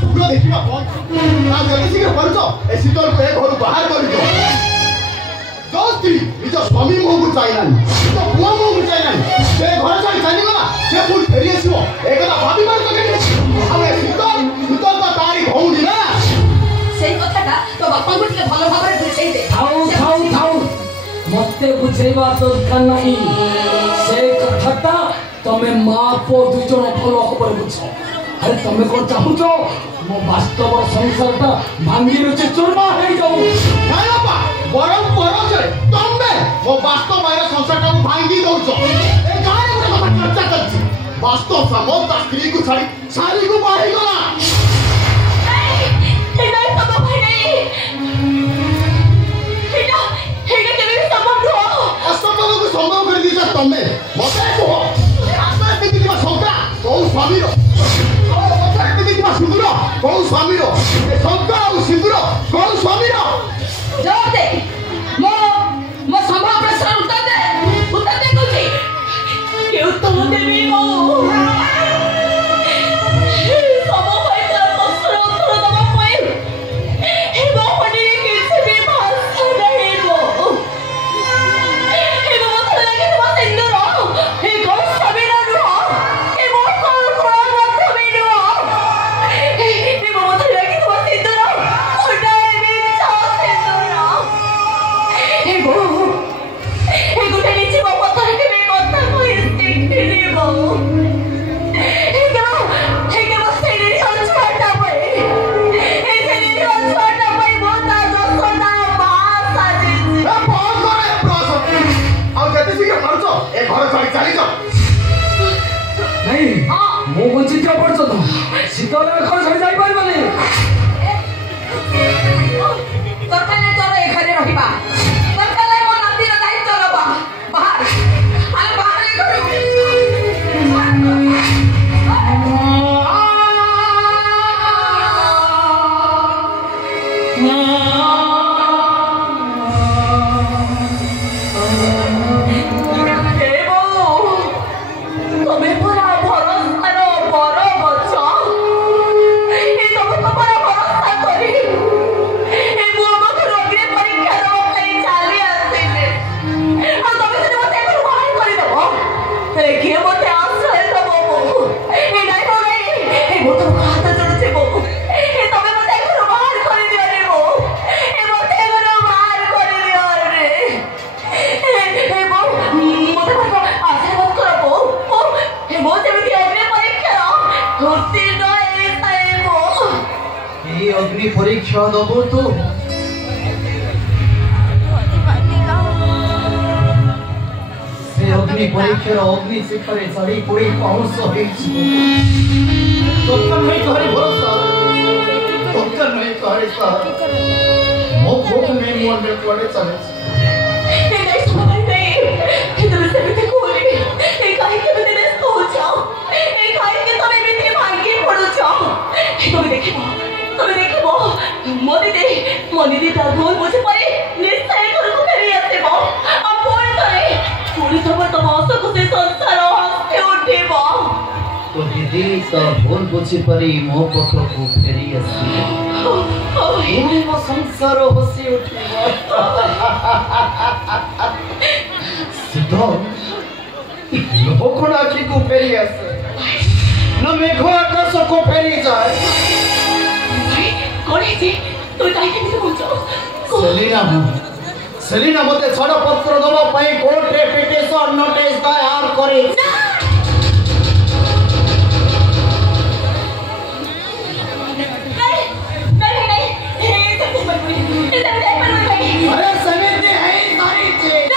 ଶୀଘ୍ର ଦେଖିବା କଣ ଜଲ୍ଦି ଶୀଘ୍ର କରୁଛ ଏ ଶୀତଳକୁ ଏ ଘରୁ ବାହାର କରିଦିଅ। ଯୋଉ ସ୍ତ୍ରୀ ନିଜ ସ୍ୱାମୀ ମୁହଁକୁ ଚାହିଁଲାନି ନିଜ ପୁଅ ମୁହଁକୁ ଚାହିଁଲାନି ସେ ଘର ଛାଡ଼ି ଚାଲିଗଲା ସେ ପୁଣି ଫେରି ଆସିବ ଏ କଥା ଭାବି ପାରୁଛ କେମିତି? ଆଉ ଏ ଶୀତଳ ଶୀତଳ ତ ତାରି ଭଉଣୀ ନା। ସେଇ କଥାଟା ତୋ ବାପାଙ୍କୁ ଟିକେ ଭଲ ଭାବରେ ବୁଝେଇ ଦେ। ଥାଉ ମତେ ବୁଝେଇବା ଦରକାର ନାହିଁ। ସେ କଥାଟା ତମେ ମା ପୁଅ ଦୁଇ ଜଣ ଭଲ ଭାବରେ ବୁଝ। ଆରେ ତମେ କଣ ଚାହୁଁଛ ମୋ ବାସ୍ତବ ସଂସାରଟା ଭାଙ୍ଗି ରୁଚି ଚୂର୍ଣ୍ଣ ହେଇଯାଉ? ନାଇଁ ବାପା ବରଂ ପରଛରେ ତମେ ମୋ ବାସ୍ତବ ସଂସାରଟାକୁ ଭାଙ୍ଗି ଦଉଛ। ଏ ଗାଁରେ ଗୋଟେ କଥା ଚର୍ଚ୍ଚା ଚାଲିଛି ବାସ୍ତବ ସାମ ତା ସ୍ତ୍ରୀକୁ ଛାଡ଼ି ଶାରୀକୁ ବାହାରିଗଲା। ଅସମ୍ଭବକୁ ସମ୍ଭବ କରିଦେଇଛ ତମେ। ମତେ କୁହ ରାସ୍ତାରେ ପିନ୍ଧିଥିବା ଶଙ୍କା କୋଉ ସ୍ୱାମୀର ପଛରେ ପିନ୍ଧିଥିବା ସିନ୍ଦୁର କୋଉ ସ୍ୱାମୀର ଏ ଶଙ୍କା ଆଉ ସିନ୍ଦୁର କୋଉ ସ୍ୱାମୀର? ଜବାବ ଦେ ମୋ ସମ୍ଭବ ପ୍ରଶ୍ନର ଉତ୍ତର ଦେ କହୁଛି। କେଉଁ ଉତ୍ତର ଦେବି ମୁଁ? ମୁଁ ବଞ୍ଚିଯିବା ପର୍ଯ୍ୟନ୍ତ ଶୀତଳ ଘର ଛାଡ଼ି ଯାଇପାରିବନି। ଦରକାର ନାହିଁ ତୋର ଏ ଘରେ ରହିବା। ଦରକାର ନାହିଁ ମୋ ନାତିର ଦାୟିତ୍ୱ ନେବା। ବାହାର ଆରେ ବାହାର ଏ ଘରୁ। अग्नि परीक्षा दबो तो से अग्नि परीक्षार अग्नि शिखरे चढ़ी पड़ी पाउंस दरकार नहीं कहरी भरोसा दरकार नहीं कहरी साहब मो भूख नहीं मन में पड़े चले नहीं सुनाई नहीं तुम से भी कोली एक काहे के बदले में सो जाओ एक काहे के तमे भी भांगी पड़ो जाओ तुम्हें देखो मोदी दी प्रभु मुझे परे निश्चय करू को फेरी आते बो अब पूरी तरह तो मौसम को से संसार हंसते उठे बो तो दीदी तो भूल बुझी परी मो पटो को फेरी आसी पूरी मो संसार हंसी उठे सिद्धो लोकना की को फेरी आसे न मेघो आकाश को फेरी जाए कौन है जी तू काहे के बोलছো सेलिना मते छड़ पत्र दबा पई कोर्ट रे पिटिशन नोटिस दायर करे अरे समिति है सारी चीज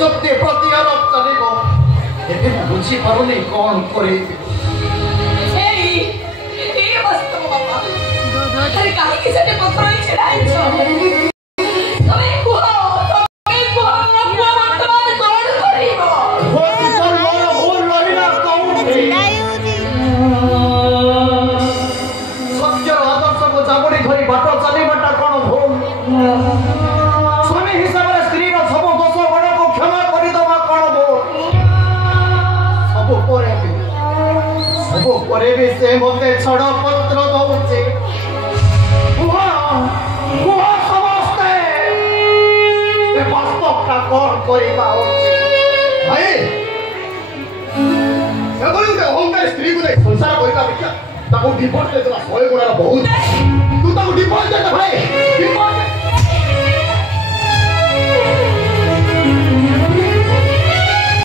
जप्ती प्रतिआरोप चलिबो एते बुझी पारुनी कोन करे ए बस तो बाबा अरे काहे के सटे पकड़ई छड़ाई छ ସ୍ୱାମୀ ହିସାବରେ ସ୍ତ୍ରୀର ସବୁ ଦୋଷ ଗୁଣକୁ କ୍ଷମା କରିଦେବା କ'ଣ ସବୁ ପରେ ବି ସେ ମୋତେ ଛଡ଼ ପତ୍ର ଦଉଛି। କୁହ ସମସ୍ତେ ଏ ବାସ୍ତବଟା କ'ଣ କରିବା ଉଚିତ? ଭାଇ ସେଭଳି ଗୋଟେ ଅହଙ୍କାରୀ ସ୍ତ୍ରୀକୁ ନେଇ ସଂସାର କରିବା ଅପେକ୍ଷା ତାକୁ ଡିଭୋର୍ସ ଦେଇଦେବା 100 ଗୁଣାର ବହୁତ। ତୁ ତାକୁ ଡିଭୋର୍ସ ଦେ ଭାଇ, ଡିଭୋର୍ସ